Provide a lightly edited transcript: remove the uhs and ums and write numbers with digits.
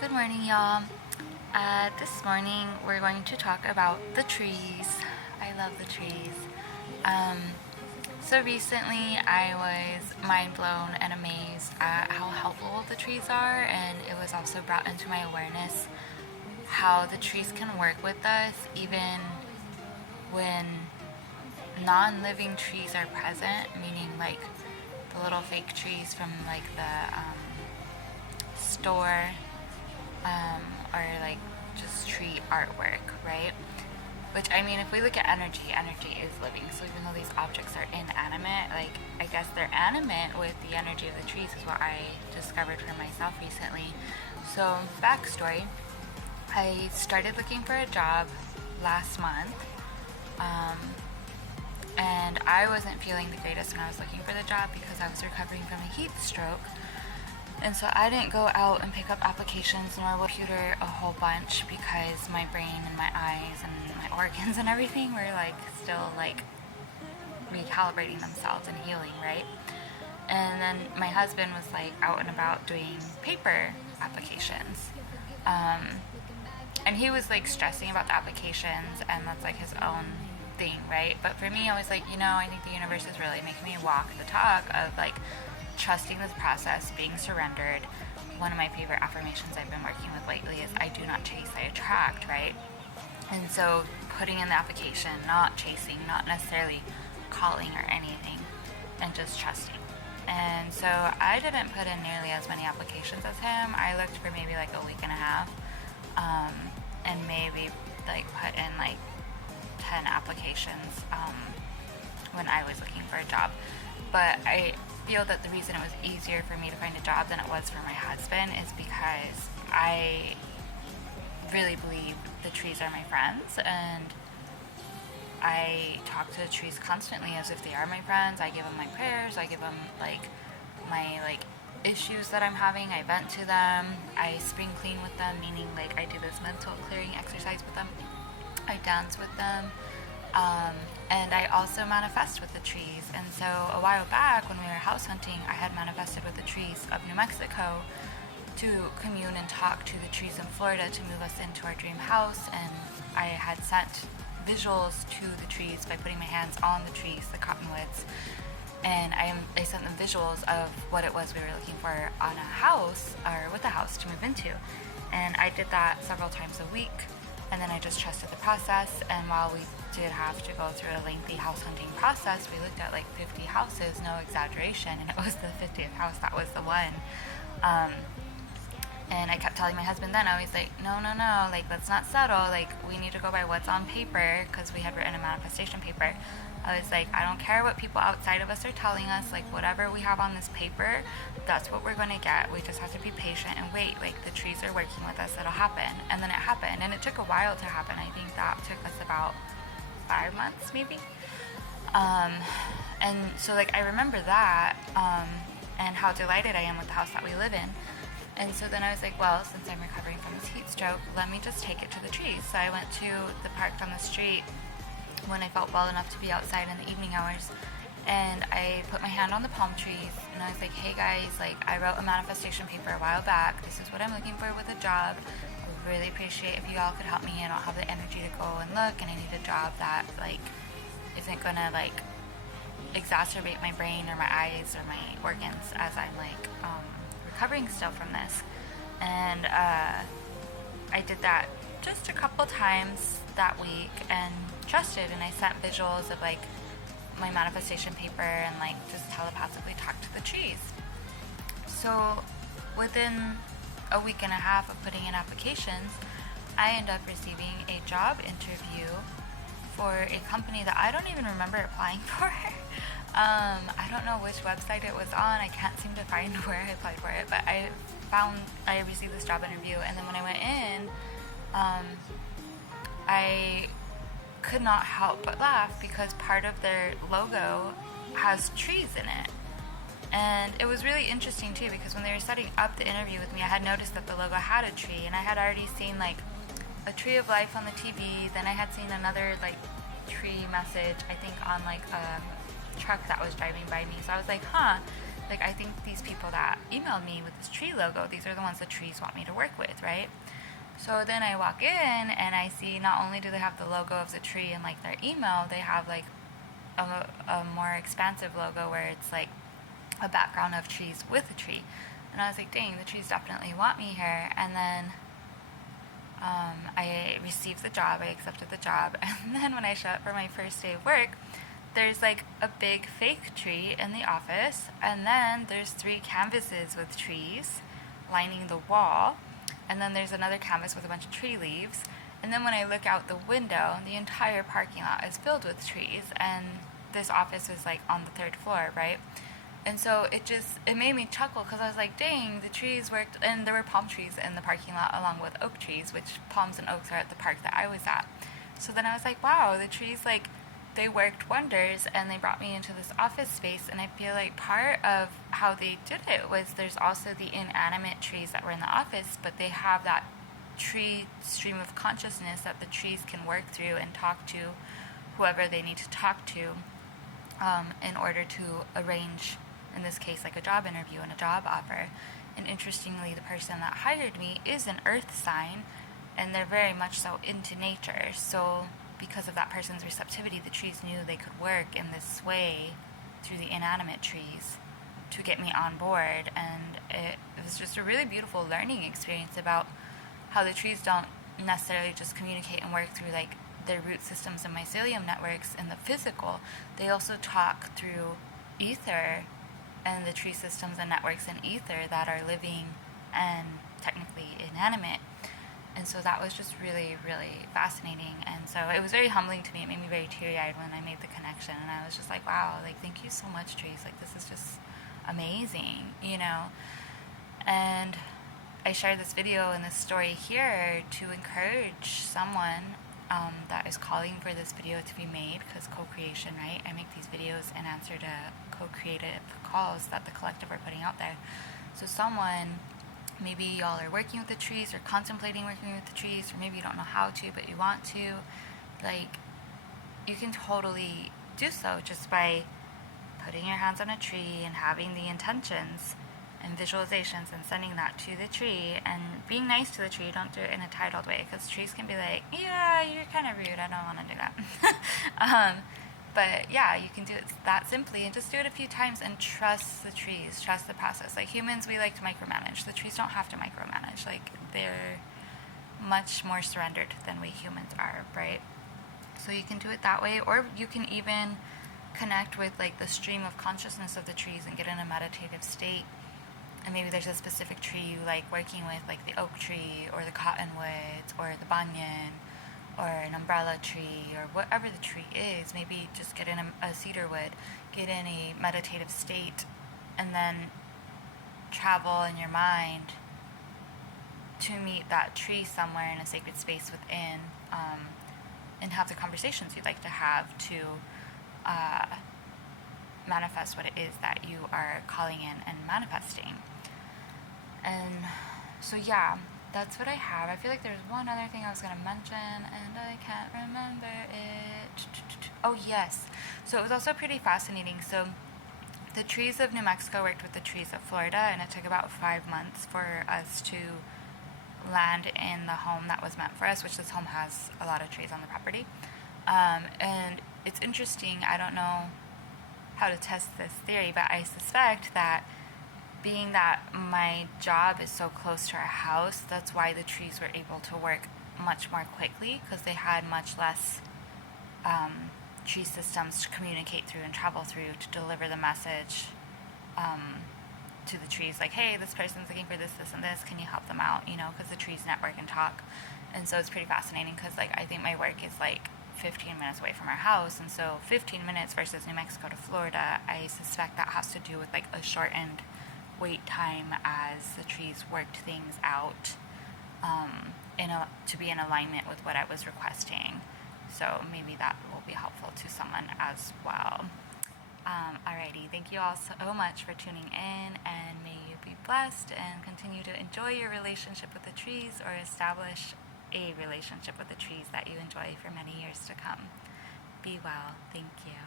Good morning, y'all. This morning we're going to talk about the trees. I love the trees. Um, so recently I was mind blown and amazed at how helpful the trees are, and it was also brought into my awareness how the trees can work with us even when non-living trees are present, meaning like the little fake trees from like the store, or like just tree artwork, right? Which, I mean, if we look at energy, energy is living. So even though these objects are inanimate, like, I guess they're animate with the energy of the trees, is what I discovered for myself recently. So, backstory, I started looking for a job last month, and I wasn't feeling the greatest when I was looking for the job because I was recovering from a heat stroke. And so I didn't go out and pick up applications nor computer a whole bunch because my brain and my eyes and my organs and everything were like still like recalibrating themselves and healing, right? And then my husband was like out and about doing paper applications. And he was like stressing about the applications, and that's like his own thing, right? But for me, I was like, I think the universe is really making me walk the talk of like trusting this process, being surrendered. One of my favorite affirmations I've been working with lately is I do not chase, I attract, right? And so putting in the application, not chasing, not necessarily calling or anything, and just trusting. And so I didn't put in nearly as many applications as him. I looked for maybe like a week and a half, and maybe like put in like 10 applications when I was looking for a job. But I feel that the reason it was easier for me to find a job than it was for my husband is because I really believe the trees are my friends, and I talk to the trees constantly as if they are my friends. I give them my prayers, I give them like my issues that I'm having, I vent to them, I spring clean with them, meaning like I do this mental clearing exercise with them, I dance with them. And I also manifest with the trees. And so a while back when we were house hunting, I had manifested with the trees of New Mexico to commune and talk to the trees in Florida to move us into our dream house. And I had sent visuals to the trees by putting my hands on the trees, the cottonwoods. And I sent them visuals of what it was we were looking for on a house, or with a house to move into. And I did that several times a week. And then I just trusted the process, and while we did have to go through a lengthy house hunting process, we looked at like 50 houses, no exaggeration, and it was the 50th house that was the one. And I kept telling my husband then, I was like, no, like let's not settle, like we need to go by what's on paper, because we had written a manifestation paper. I was like, I don't care what people outside of us are telling us, like whatever we have on this paper, that's what we're going to get. We just have to be patient and wait, like the trees are working with us, it'll happen. And then it happened, and it took a while to happen. I think that took us about 5 months maybe. And so like I remember that, and how delighted I am with the house that we live in. And so then I was like, well, since I'm recovering from this heat stroke, let me just take it to the trees. So I went to the park down the street when I felt well enough to be outside in the evening hours, and I put my hand on the palm trees, and I was like, hey guys, like I wrote a manifestation paper a while back, this is what I'm looking for with a job. I would really appreciate if you all could help me. I don't have the energy to go and look, and I need a job that like isn't gonna like exacerbate my brain or my eyes or my organs as I'm like recovering still from this. And I did that just a couple times that week and trusted, and I sent visuals of like my manifestation paper and like just telepathically talked to the trees. So within a week and a half of putting in applications, I ended up receiving a job interview for a company that I don't even remember applying for. I don't know which website it was on. I can't seem to find where I applied for it, but I received this job interview, and then when I went in, I could not help but laugh because part of their logo has trees in it. And it was really interesting too, because when they were setting up the interview with me, I had noticed that the logo had a tree, and I had already seen like a tree of life on the TV. Then I had seen another like tree message, I think on like a truck that was driving by me. So I was like, like, I think these people that emailed me with this tree logo, these are the ones the trees want me to work with, right? So then I walk in and I see not only do they have the logo of the tree in like their email, they have like a more expansive logo where it's like a background of trees with a tree. And I was like, dang, the trees definitely want me here. And then I received the job, I accepted the job. And then when I show up for my first day of work, there's like a big fake tree in the office. And then there's 3 canvases with trees lining the wall. And then there's another canvas with a bunch of tree leaves. And then when I look out the window, the entire parking lot is filled with trees. And this office is like on the 3rd floor, right? And so it made me chuckle because I was like, dang, the trees worked. And there were palm trees in the parking lot along with oak trees, which palms and oaks are at the park that I was at. So then I was like, wow, the trees, like, they worked wonders and they brought me into this office space. And I feel like part of how they did it was there's also the inanimate trees that were in the office, but they have that tree stream of consciousness that the trees can work through and talk to whoever they need to talk to in order to arrange, in this case, like a job interview and a job offer. And interestingly, the person that hired me is an earth sign, and they're very much so into nature. So because of that person's receptivity, the trees knew they could work in this way through the inanimate trees to get me on board. And it was just a really beautiful learning experience about how the trees don't necessarily just communicate and work through like their root systems and mycelium networks in the physical. They also talk through ether and the tree systems and networks in ether that are living and technically inanimate. And so that was just really, really fascinating. And so it was very humbling to me. It made me very teary-eyed when I made the connection. And I was just like, wow, like, thank you so much, trees. Like, this is just amazing, you know? And I shared this video and this story here to encourage someone that is calling for this video to be made, because co-creation, right? I make these videos in answer to co-creative calls that the collective are putting out there. So someone, maybe y'all are working with the trees or contemplating working with the trees, or maybe you don't know how to, but you want to, like, you can totally do so just by putting your hands on a tree and having the intentions and visualizations and sending that to the tree and being nice to the tree. Don't do it in a titled way, because trees can be like, yeah, you're kind of rude, I don't want to do that. But yeah, you can do it that simply and just do it a few times and trust the trees, trust the process. Like humans, we like to micromanage. The trees don't have to micromanage. Like, they're much more surrendered than we humans are, right? So you can do it that way, or you can even connect with like the stream of consciousness of the trees and get in a meditative state. And maybe there's a specific tree you like working with, like the oak tree or the cottonwoods or the banyan or an umbrella tree or whatever the tree is. Maybe just get in a cedar wood, get in a meditative state, and then travel in your mind to meet that tree somewhere in a sacred space within, and have the conversations you'd like to have to manifest what it is that you are calling in and manifesting. And so yeah, that's what I have. I feel like there's one other thing I was going to mention and I can't remember it. Oh yes, so it was also pretty fascinating. So the trees of New Mexico worked with the trees of Florida, and it took about 5 months for us to land in the home that was meant for us, which this home has a lot of trees on the property. And it's interesting, I don't know how to test this theory, but I suspect that being that my job is so close to our house, that's why the trees were able to work much more quickly, because they had much less tree systems to communicate through and travel through to deliver the message to the trees, like, hey, this person's looking for this, this, and this, can you help them out, you know, because the trees network and talk. And so it's pretty fascinating, because like I think my work is like 15 minutes away from our house, and so 15 minutes versus New Mexico to Florida, I suspect that has to do with like a shortened wait time as the trees worked things out to be in alignment with what I was requesting. So maybe that will be helpful to someone as well. Alrighty, thank you all so much for tuning in, and may you be blessed and continue to enjoy your relationship with the trees, or establish a relationship with the trees that you enjoy for many years to come. Be well. Thank you.